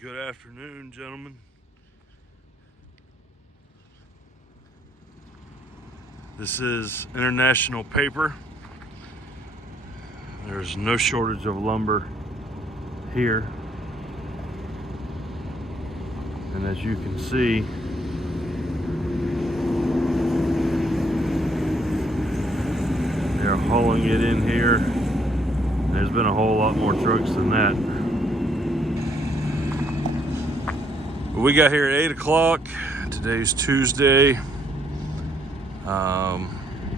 Good afternoon, gentlemen. This is international paper. There's no shortage of lumber here. And as you can see, they're hauling it in here. There's been a whole lot more trucks than that. We got here at 8 o'clock. Today's Tuesday.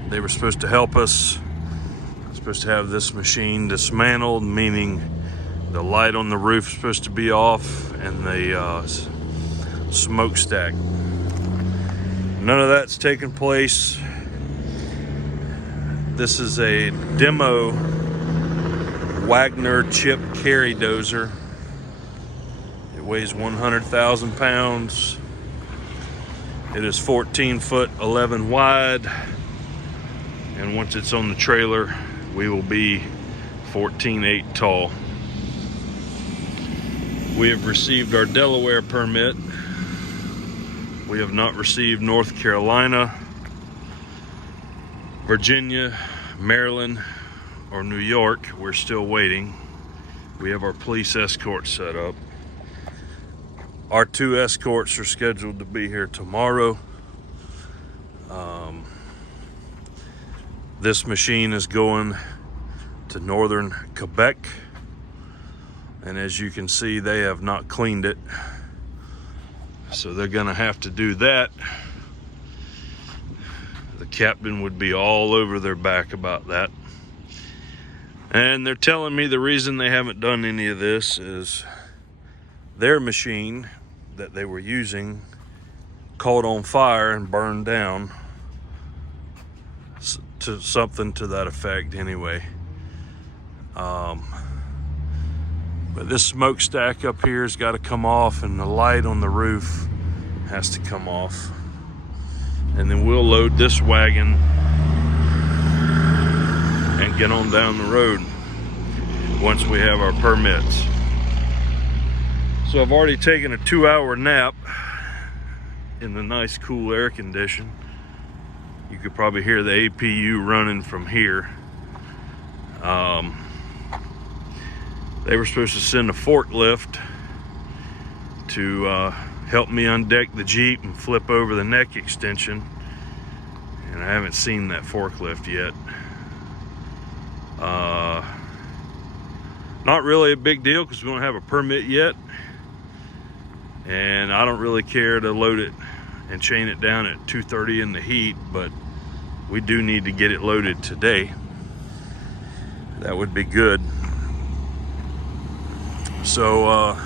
They were supposed to help us. Supposed to have this machine dismantled, meaning the light on the roof is supposed to be off and the smokestack. None of that's taken place. This is a demo Wagner chip carry dozer. It weighs 100,000 pounds. It is 14 foot 11 wide, and once it's on the trailer, we will be 14.8 tall. We have received our Delaware permit. We have not received North Carolina, Virginia, Maryland, or New York. We're still waiting. We have our police escort set up. Our 2 escorts are scheduled to be here tomorrow. This machine is going to northern Quebec, and as you can see, they have not cleaned it, so they're gonna have to do that. The captain would be all over their back about that, and they're telling me the reason they haven't done any of this is their machine that they were using caught on fire and burned down, to something to that effect anyway. But this smokestack up here has got to come off, and the light on the roof has to come off, and then we'll load this wagon and get on down the road once we have our permits. So I've already taken a 2-hour nap in the nice cool air condition. You could probably hear the APU running from here. They were supposed to send a forklift to help me undeck the Jeep and flip over the neck extension, and I haven't seen that forklift yet. Not really a big deal because we don't have a permit yet, and I don't really care to load it and chain it down at 2:30 in the heat, but we do need to get it loaded today. That would be good. So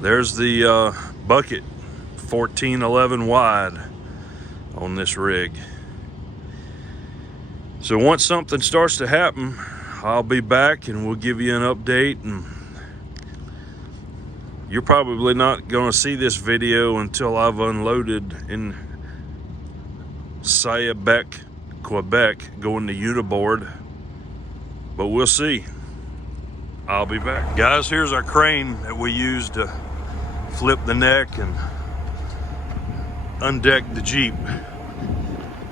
there's the bucket, 1411 wide on this rig. So once something starts to happen, I'll be back and we'll give you an update, and you're probably not going to see this video until I've unloaded in Sayabec, Quebec, going to Uniboard, but we'll see. I'll be back. Guys, here's our crane that we used to flip the neck and undeck the Jeep.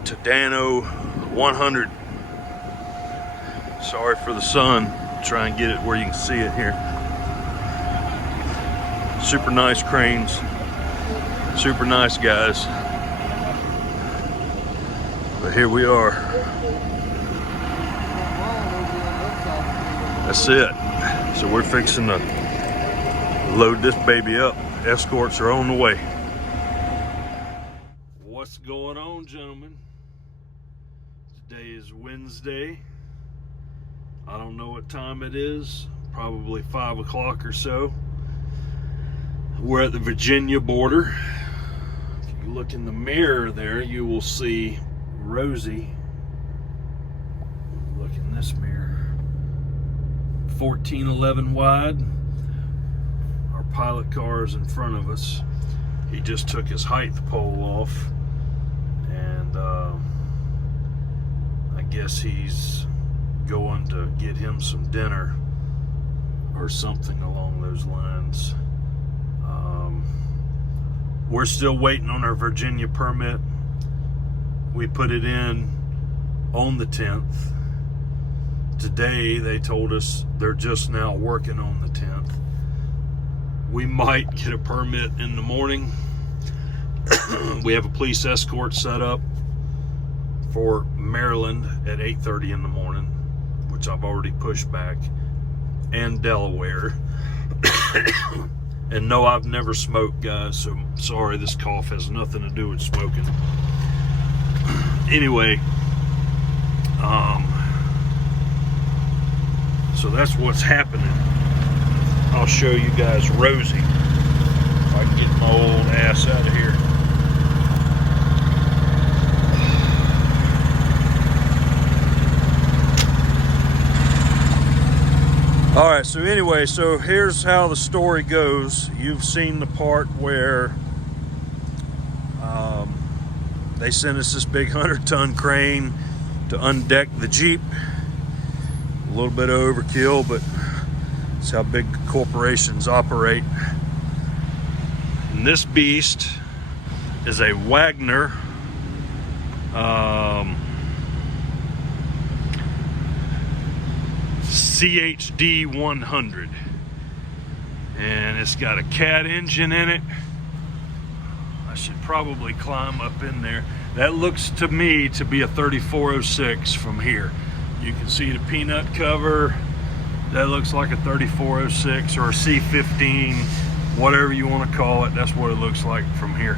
Tadano 100. Sorry for the sun. Try and get it where you can see it here. Super nice cranes, super nice guys. But here we are. That's it. So we're fixing to load this baby up. Escorts are on the way. What's going on, gentlemen? Today is Wednesday. I don't know what time it is. Probably 5 o'clock or so. We're at the Virginia border. If you look in the mirror there, you will see Rosie. Look in this mirror. 1411 wide. Our pilot car is in front of us. He just took his height pole off, and I guess he's going to get him some dinner or something along those lines. We're still waiting on our Virginia permit. We put it in on the 10th. Today they told us they're just now working on the 10th. We might get a permit in the morning. We have a police escort set up for Maryland at 8:30 in the morning, which I've already pushed back, and Delaware. And no, I've never smoked, guys, so sorry, this cough has nothing to do with smoking. Anyway, so that's what's happening. I'll show you guys Rosie, if I can get my old ass out of here. All right, so anyway, so here's how the story goes. You've seen the part where they sent us this big 100-ton crane to undeck the Jeep. A little bit of overkill, but it's how big corporations operate. And this beast is a Wagner CHD 100, and it's got a cat engine in it. I should probably climb up in there. That looks to me to be a 3406 from here. You can see the peanut cover. That looks like a 3406 or a C15, whatever you want to call it. That's what it looks like from here.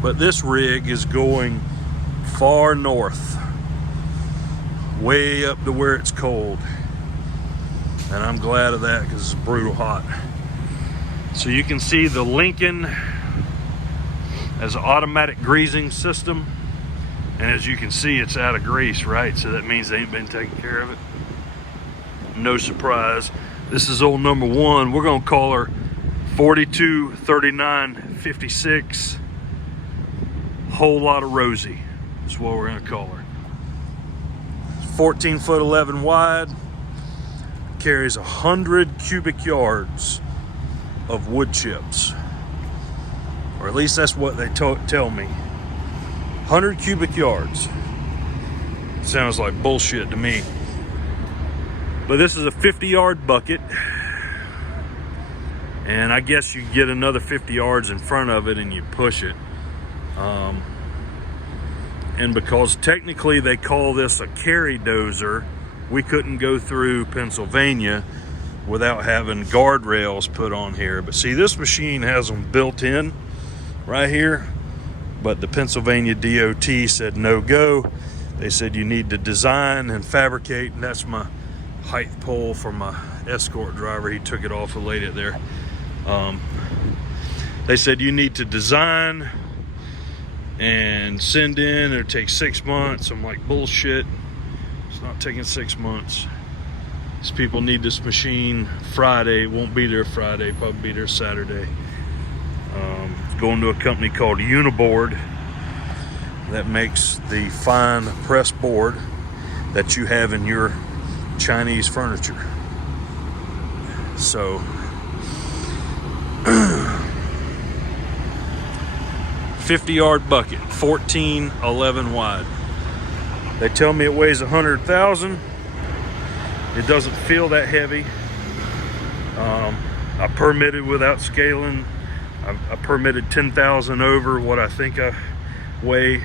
But this rig is going far north, way up to where it's cold, and I'm glad of that because it's brutal hot. So you can see the Lincoln has an automatic greasing system, and as you can see, it's out of grease, right? So that means they ain't been taking care of it. No surprise. This is old number one. We're gonna call her 423956. Whole lot of Rosie. That's what we're gonna call her. 14 foot 11 wide, carries 100 cubic yards of wood chips, or at least that's what they tell me. 100 cubic yards. Sounds like bullshit to me. But this is a 50-yard bucket, and I guess you get another 50 yards in front of it and you push it. And because technically they call this a carry dozer, we couldn't go through Pennsylvania without having guardrails put on here. But see, this machine has them built in right here, but the Pennsylvania DOT said no go. They said you need to design and fabricate, and that's my height pole for my escort driver. He took it off and laid it there. They said you need to design and send in, it'll take 6 months. I'm like, bullshit, it's not taking 6 months. These people need this machine Friday. It won't be there Friday, probably be there Saturday. It's going to a company called Uniboard that makes the fine press board that you have in your Chinese furniture. So 50-yard bucket, 1411 wide. They tell me it weighs 100,000. It doesn't feel that heavy. I permitted without scaling. I permitted 10,000 over what I think I weigh.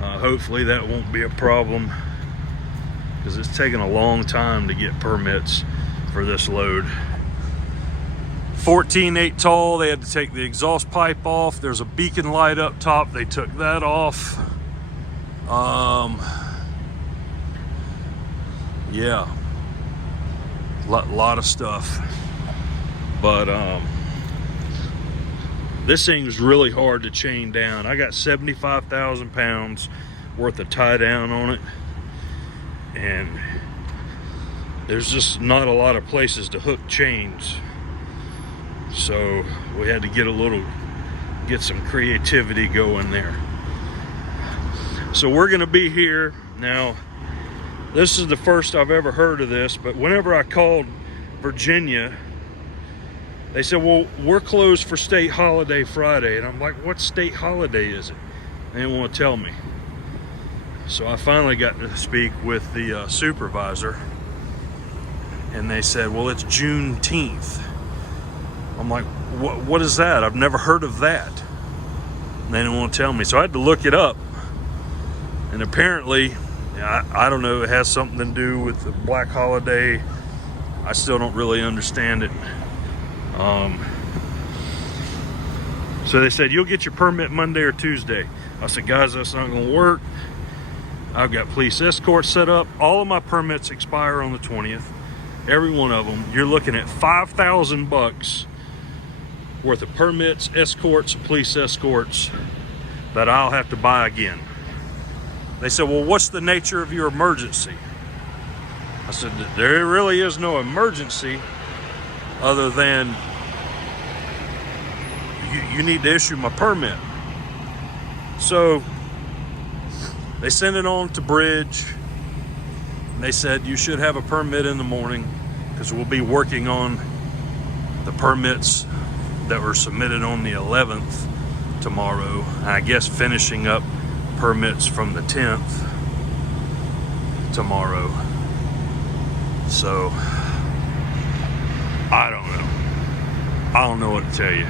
Hopefully that won't be a problem, because it's taken a long time to get permits for this load. 14.8 tall. They had to take the exhaust pipe off. There's a beacon light up top. They took that off. Yeah, lot of stuff. But this thing's really hard to chain down. I got 75,000 pounds worth of tie down on it, and there's just not a lot of places to hook chains. So we had to get some creativity going there. So we're gonna be here now. this is the first I've ever heard of this, but whenever I called Virginia, they said, well, we're closed for state holiday Friday. And I'm like, what state holiday is it? They didn't want to tell me. So I finally got to speak with the supervisor, and they said, well, it's Juneteenth. I'm like, what is that? I've never heard of that. And they didn't want to tell me. So I had to look it up. And apparently, I don't know, it has something to do with the black holiday. I still don't really understand it. So they said, you'll get your permit Monday or Tuesday. I said, guys, that's not going to work. I've got police escorts set up. All of my permits expire on the 20th. Every one of them. You're looking at $5,000 worth of permits, escorts, police escorts that I'll have to buy again. They said, well, what's the nature of your emergency? I said, there really is no emergency other than you need to issue my permit. So they sent it on to Bridge. And they said, you should have a permit in the morning because we'll be working on the permits that were submitted on the 11th tomorrow. I guess finishing up permits from the 10th tomorrow. So I don't know. I don't know what to tell you.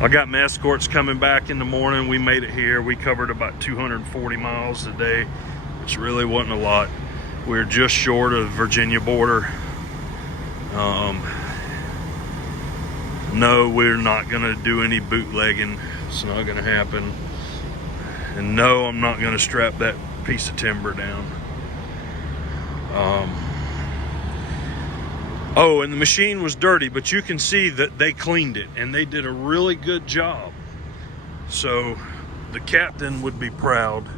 I got my escorts coming back in the morning. We made it here. We covered about 240 miles today, which really wasn't a lot. We're just short of the Virginia border. No, we're not gonna do any bootlegging. It's not gonna happen. And no, I'm not gonna strap that piece of timber down. Oh, and the machine was dirty, but you can see that they cleaned it and they did a really good job. So the captain would be proud.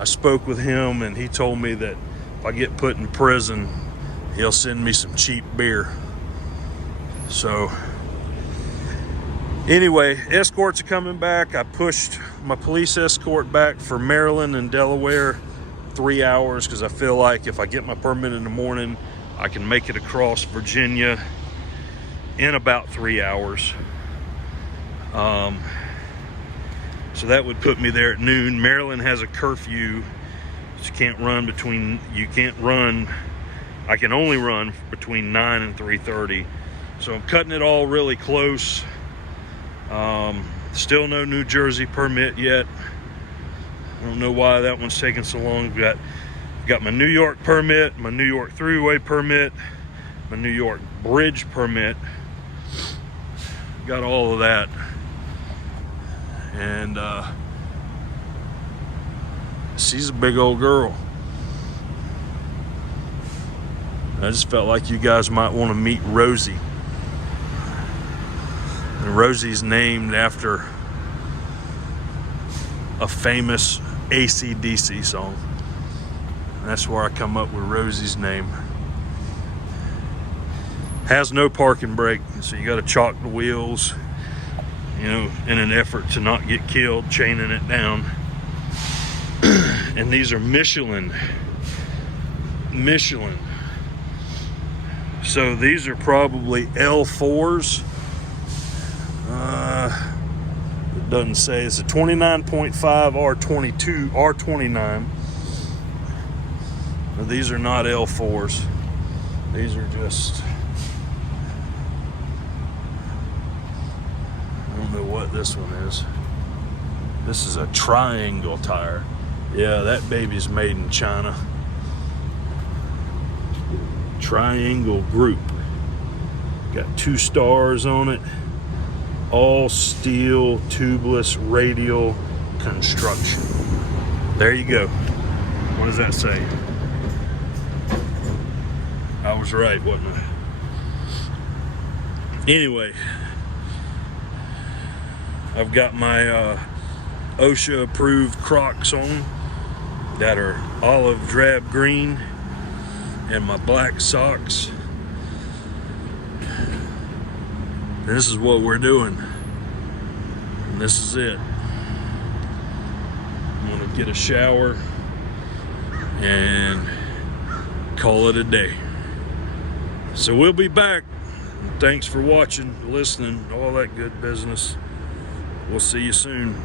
I spoke with him and he told me that if I get put in prison, he'll send me some cheap beer. So anyway, escorts are coming back. I pushed my police escort back for Maryland and Delaware 3 hours because I feel like if I get my permit in the morning, I can make it across Virginia in about 3 hours. So that would put me there at noon. Maryland has a curfew. You can't run I can only run between 9 and 3:30. So I'm cutting it all really close. Still no New Jersey permit yet. I don't know why that one's taking so long. Got my New York permit, my New York Thruway permit, my New York Bridge permit. Got all of that. And she's a big old girl. I just felt like you guys might want to meet Rosie. And Rosie's named after a famous AC/DC song. And that's where I come up with Rosie's name. Has no parking brake, so you got to chalk the wheels, you know, in an effort to not get killed, chaining it down. And these are Michelin. So these are probably L4s. It doesn't say. It's a 29.5 R22, R29. Now, these are not L4s. These are just, I don't know what this one is. This is a triangle tire. Yeah, that baby's made in China. Triangle Group. Got 2 stars on it. All steel, tubeless, radial construction. There you go. What does that say? I was right, wasn't I? Anyway, I've got my OSHA approved Crocs on that are olive drab green, and my black socks. This is what we're doing. And this is it. get a shower, and call it a day. So we'll be back. Thanks for watching, listening, all that good business. We'll see you soon.